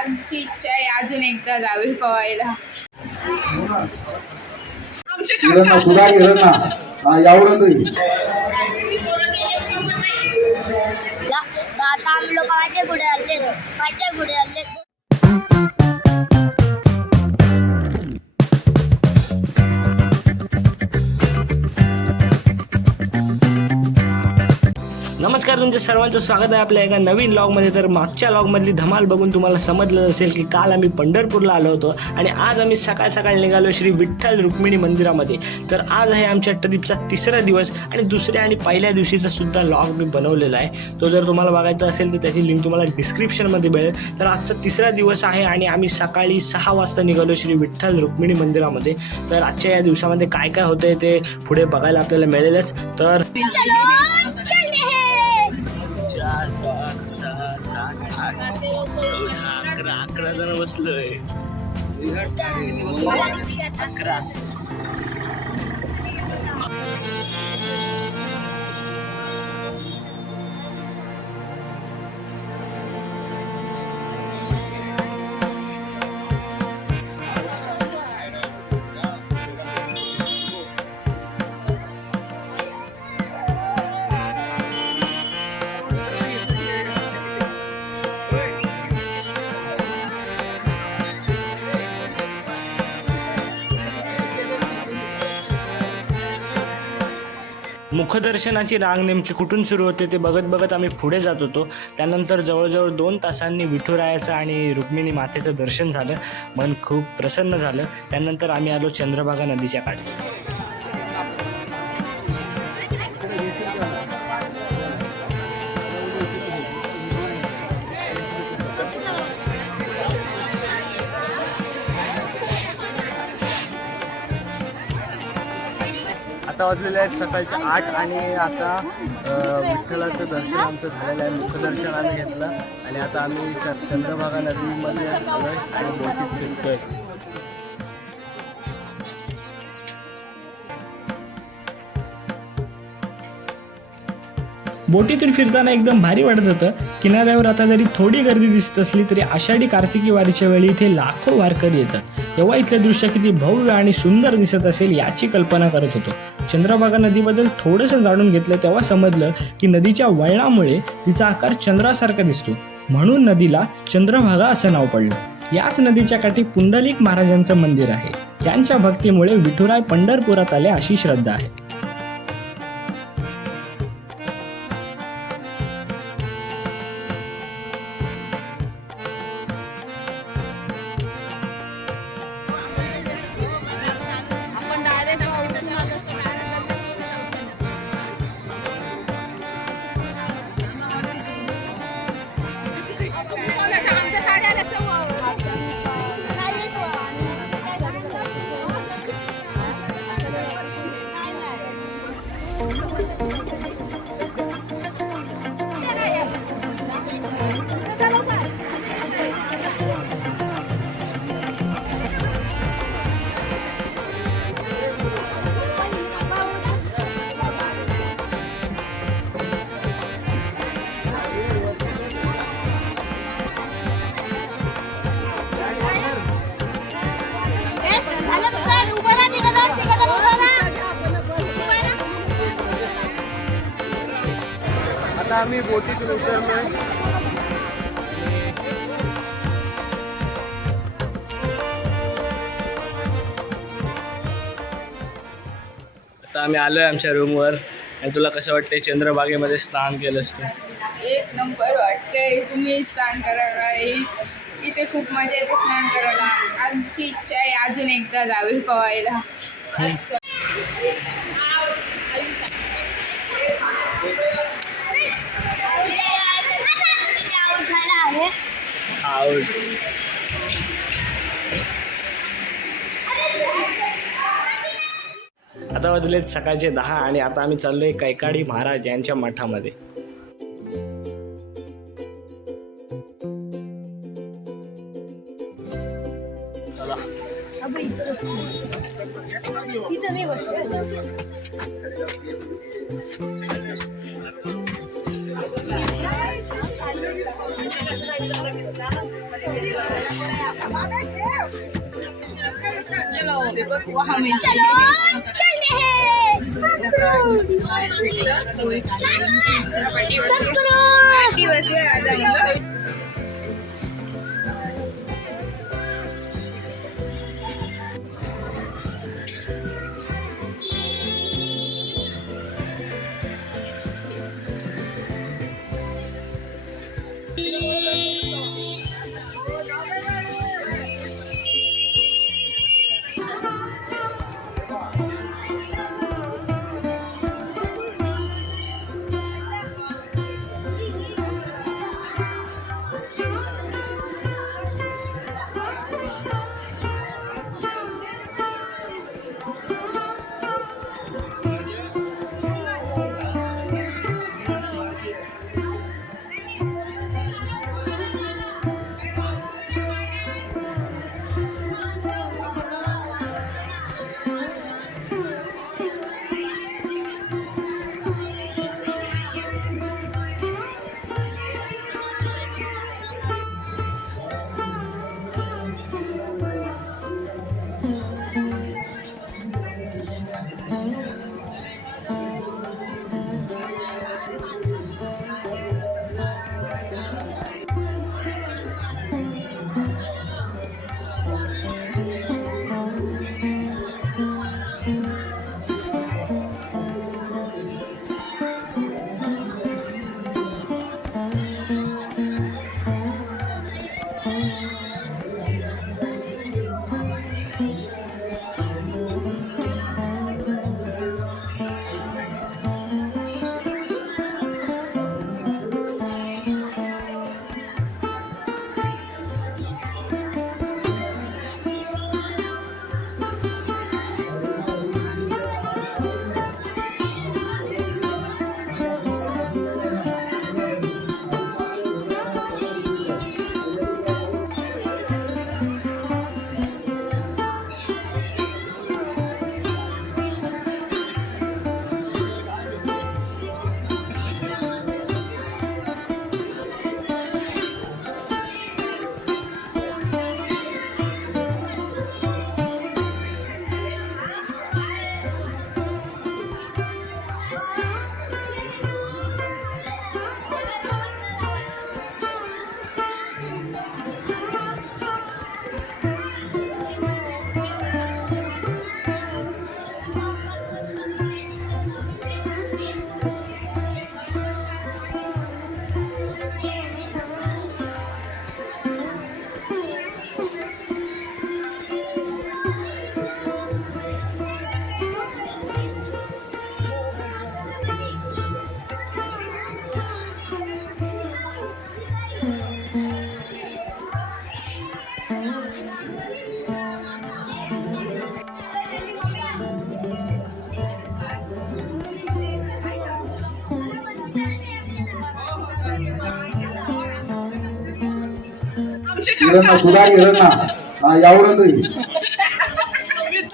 आमची इच्छा आहे अजून एकदा जावे पवायला. सुधार एवढं तरी आता आम्ही लोक माहिती पुढे हल्ले नमस्कार, तुमच्या सर्वांचं स्वागत आहे आपल्या एका नवीन व्लॉगमध्ये. तर मागच्या व्लॉगमधली धमाल बघून तुम्हाला समजलं असेल की काल आम्ही पंढरपूरला आलो होतो आणि आज आम्ही सकाळ सकाळ निघालो श्री विठ्ठल रुक्मिणी मंदिरामध्ये. तर आज आहे आमच्या ट्रिपचा तिसरा दिवस आणि दुसऱ्या आणि पहिल्या दिवशीचा सुद्धा व्लॉग मी बनवलेला आहे. तो जर तुम्हाला बघायचा असेल तर त्याची लिंक तुम्हाला डिस्क्रिप्शनमध्ये मिळेल. तर आजचा तिसरा दिवस आहे आणि आम्ही सकाळी 6 वाजता निघालो श्री विठ्ठल रुक्मिणी मंदिरामध्ये. तर आजच्या या दिवसामध्ये काय काय होतंय ते पुढे बघायला आपल्याला मिळेलच. तर 4, 5, 6, 7, 8, 9, 10, 11 जण बसलोय. 11. मुखदर्शनाची रांग नेमकी कुठून सुरू होते ते बघत बघत आम्ही पुढे जात होतो. त्यानंतर जवळजवळ 2 तासांनी विठुरायाचं आणि रुक्मिणी मातेचं दर्शन झालं. मन खूप प्रसन्न झालं. त्यानंतर आम्ही आलो चंद्रभागा नदीच्या काठी. आता वाजलेले आहेत सकाळचे 8 आणि आता विठ्ठलाचं दर्शन आमचं झालेलं आहे. मुखदर्शन आम्ही घेतलं आणि आता आम्ही चंद्रभागा नदीमध्ये आलोय आणि बोटीत फिरतोय. बोटीतून फिरताना एकदम भारी वाटत होतं. किनाऱ्यावर आता जरी थोडी गर्दी दिसत असली तरी आषाढी कार्तिकी वारीच्या वेळी इथे लाखो वारकरी येतात. तेव्हा इथले दृश्य किती भव्य आणि सुंदर दिसत असेल याची कल्पना करत होतो. चंद्रभागा नदीबद्दल थोडंसं जाणून घेतलं तेव्हा समजलं की नदीच्या वळणामुळे तिचा आकार चंद्रासारखा दिसतो, म्हणून नदीला चंद्रभागा असं नाव पडलं. याच नदीच्या काठी पुंडलिक महाराजांचं मंदिर आहे. त्यांच्या भक्तीमुळे विठुराय पंढरपुरात आले अशी श्रद्धा आहे. आता आम्ही बोटीतून उतरलोय. आता आम्ही आलोय आमच्या रूमवर. आणि तुला कसं वाटतंय चंद्रभागेमध्ये स्नान केलंस तू? एक नंबर वाटतंय. तुम्ही स्नान करायला इथे खूप मजा येते स्नान करायला. आमची इच्छा आहे अजून एकदा जावे पवायला. आता वाजलेत सकाळचे 10 आणि आता आम्ही चाललोय कैकाडी महाराज यांच्या मठामध्ये. चला अबे इथं मी बसते. चलो वहाँ में चलो चलते हैं. पार्टी बस गया आजा. ಇರಣ್ಣ ಸುಧಾರಿ ಇರಣ್ಣ ಯಾವ್ರಂದ್ರಿ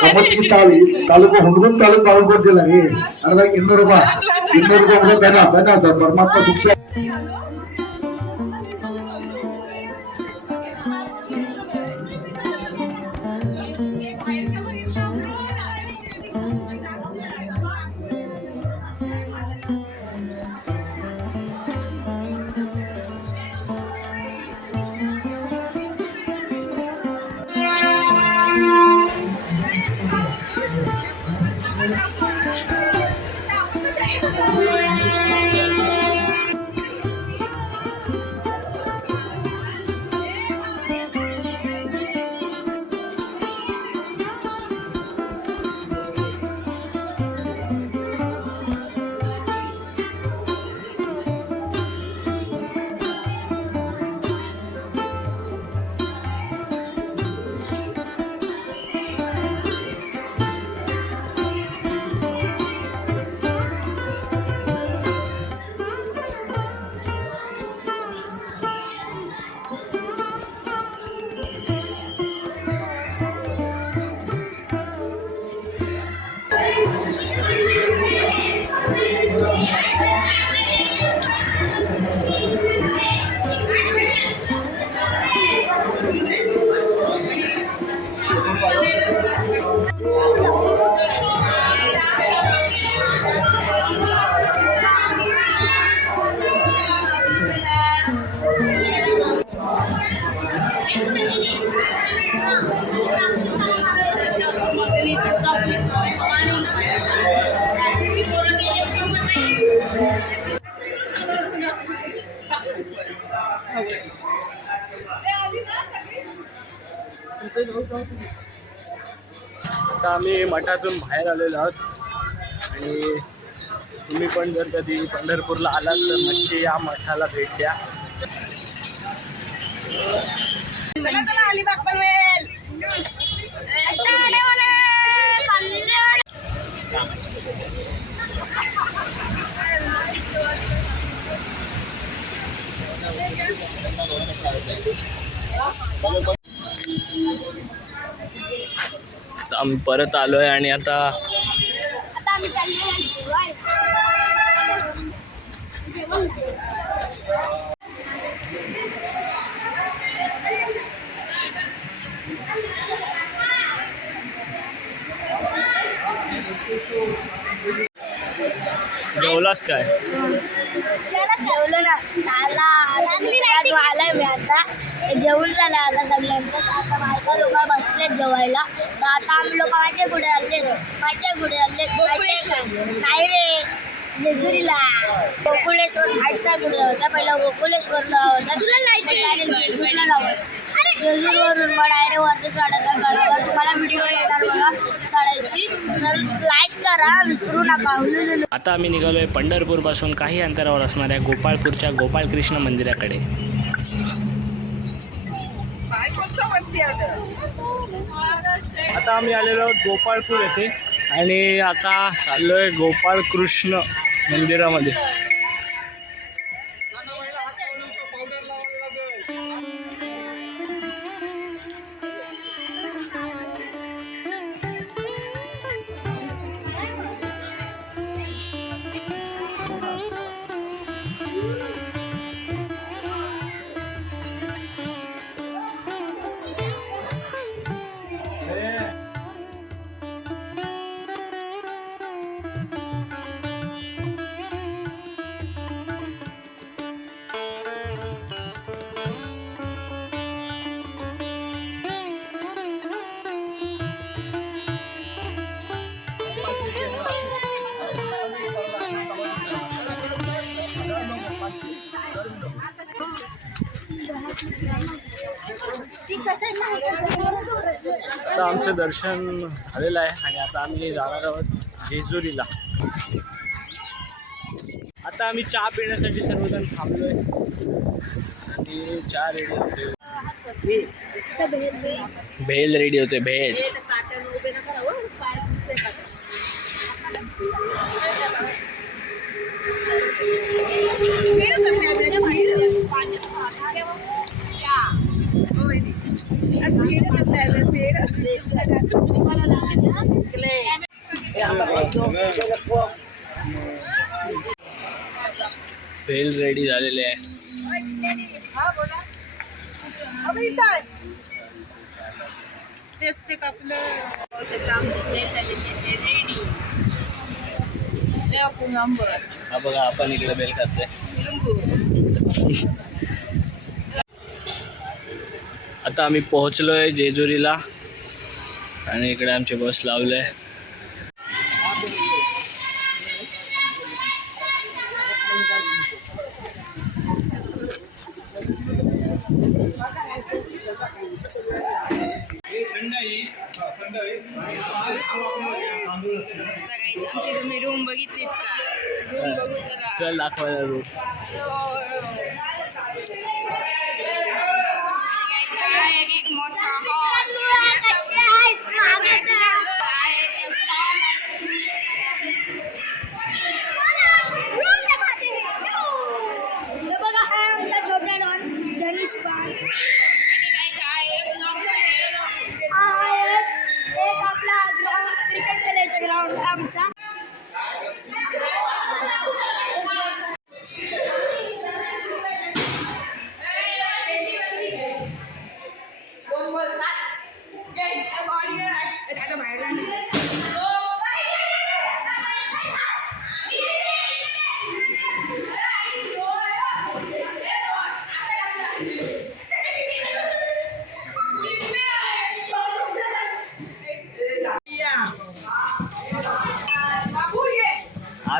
ಕಮತ್ಸಿ ತಾಲೂಕು ಹುಣಗುನ್ ತಾಲೂಕು ಬಾಗಲಕೋಟೆ ಜಿಲ್ಲಾ ರೀ ಅರ್ಧ 200 ರೂಪಾಯಿ ಬೆನ್ನ ಸರ್ ಪರಮಾತ್ಮ ಶಿಕ್ಷೆ आता आम्ही मठातून बाहेर आलेलो आहोत आणि तुम्ही पण जर कधी पंढरपूरला आलात तर नक्की या मठाला भेट द्या. अलिबाग पनवेल. आम्ही परत आलोय आणि आता आम्ही चाललो जेवण. जेवलास काय? जेवलं ना आलाय मी आता जेवून झालं आता सगळ्यांचं. आता बायका लोक बसलेत जेवायला. तर आता आम्ही लोक माहिती कुठे आले नाही रे जेजुरीला. गोकुळेश्वर माहित नाही कुठे होता. पहिला गोकुळेश्वरला होता. जेजुरीला लावायचं. जेजुरीवरून मग डायरेक्ट वरती चढायचा गडावर. तुम्हाला व्हिडिओ येणार बघा चढायची. तर लाईक करा विसरू नका. आता आम्ही निघालोय पंढरपूर पासून काही अंतरावर असणाऱ्या गोपाळपूरच्या गोपाळकृष्ण मंदिराकडे. आता आम्ही आलेलो आहोत गोपाळपूर येथे आणि आता चाललोय गोपाळकृष्ण मंदिरामध्ये. आता आमचं दर्शन झालेलं आहे आणि आता आम्ही जाणार आहोत जेजुरीला. आता आम्ही चहा पिण्यासाठी सर्वजण थांबलोय आणि चहा रेडी होते. भेल रेडी होते. भेल भेल रेडी झालेले आहे. हा बघा आपण इकडे भेल खातोय. आता आम्ही पोहोचलोय जेजुरीला आणि इकडे आमची बस लावले. आमची तुम्ही रूम बघितलीत का? रूम बघू चला. चल दाखवायला रूम. एक मोठा हॉल. बघा हा आमचा छोटा डॉन धनुष बाळ. एक आपला ग्राउंड क्रिकेट खेळायचा ग्राउंड आमचा.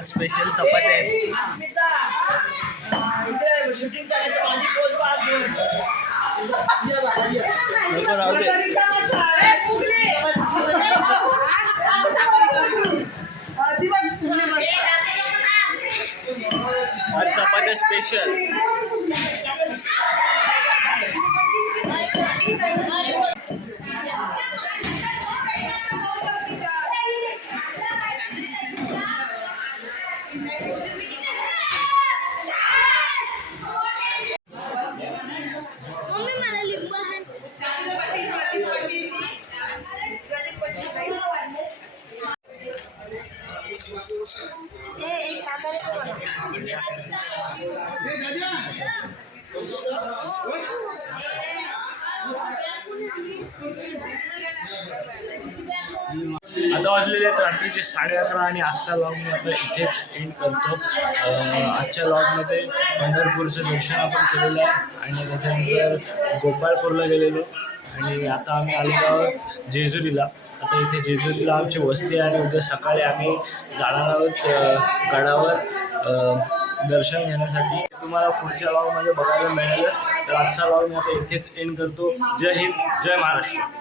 आज स्पेशल चपात्या आहेत. नको राहू दे. आज चपात्या स्पेशल. मम्मी मला लिंबू आहे. एक कांदा आता वाजलेले आहेत रात्रीचे 11:30 आणि आजचा लॉग मी आता इथेच एंड करतो. आजच्या लॉगमध्ये पंढरपूरचं दर्शन आपण केलेलं आहे आणि त्याच्यानंतर गोपाळपूरला गेलेलो आणि आता आम्ही आलेलो आहोत जेजुरीला. आता इथे जेजुरीला आमची वस्ती आहे आणि उद्या सकाळी आम्ही जाणार आहोत गडावर दर्शन घेण्यासाठी. तुम्हाला पुढच्या लॉगमध्ये बघायला मिळेलच. तर आजचा लॉग मी आता इथेच एंड करतो. जय हिंद, जय महाराष्ट्र.